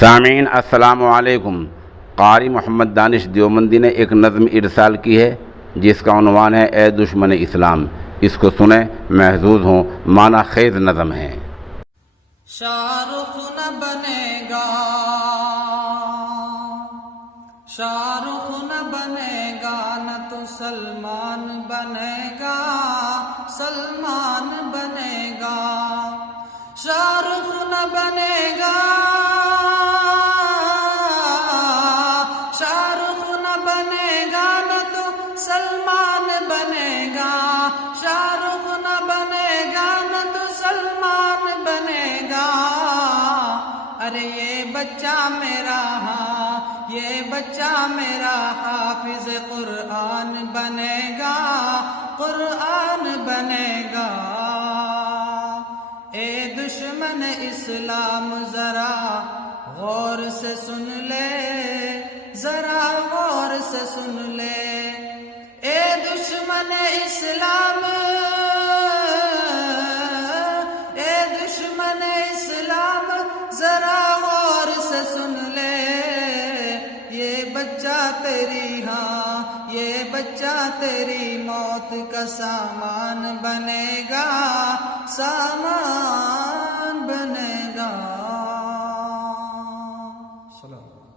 سامعین السلام علیکم۔ قاری محمد دانش دیوبندی نے ایک نظم ارسال کی ہے جس کا عنوان ہے اے دشمن اسلام۔ اس کو سنیں، محظوظ ہوں، معنی خیز نظم ہے۔ شاہ رخ نہ بنے گا، شاہ رخ نہ بنے گا، نہ تو سلمان بنے گا، سلمان بنے گا۔ شاہ رخ نہ بنے گا، شاہ رخ نہ بنے گا، نہ تو سلمان بنے گا۔ شاہ رخ نہ بنے گا، نہ تو سلمان بنے گا۔ ارے یہ بچہ میرا، ہاں یہ بچہ میرا حافظ قرآن بنے گا، قرآن بنے گا۔ اے دشمن اسلام ذرا غور سے سن لے، ذرا غور سے سن لے۔ اے دشمن اسلام، اے دشمن اسلام ذرا غور سے سن لے۔ یہ بچہ تیری، ہاں یہ بچہ تیری موت کا سامان بنے گا، سامان